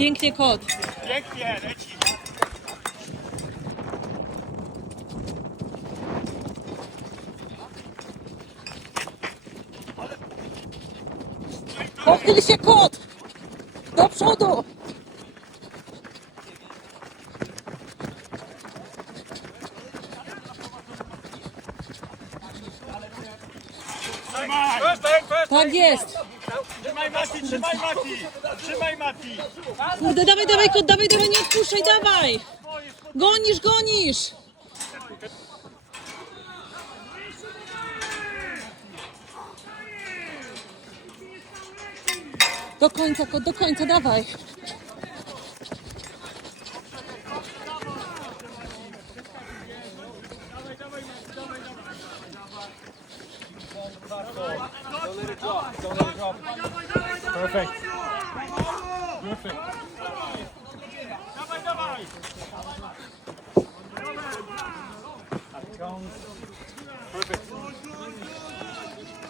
Pięknie kot. Pięknie, leci. Pochyl się kot! Do przodu! Tak jest! Trzymaj Mati, trzymaj Mati! Trzymaj Mati! Kurde, dawaj, dawaj kot, dawaj, dawaj, nie odpuszczaj, dawaj! Gonisz, gonisz! Do końca, kot, do końca, dawaj! Perfect. Perfect. Dawaj, dawaj!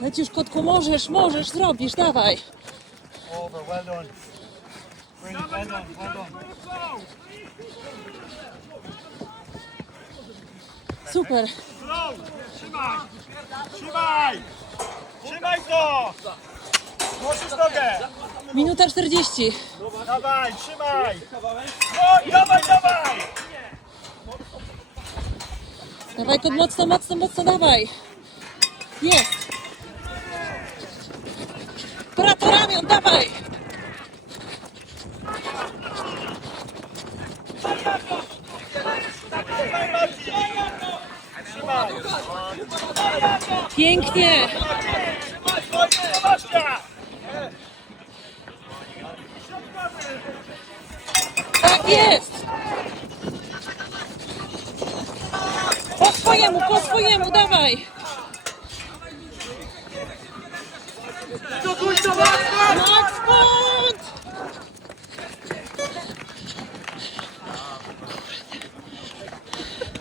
Lecisz, kotku, możesz, możesz, zrobisz, dawaj! Over, well done. Brilliant, well done, well done. Super! Trzymaj! Trzymaj! Trzymaj to! Możesz nogę! Minuta 40. Dawaj, trzymaj! No, dawaj, dawaj! Dawaj kot mocno, mocno, mocno, dawaj. Jest. Praca ramion, dawaj. Mati! Trzymaj! Jest. Po swojemu, po swojemu, dawaj.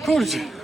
Kurczę.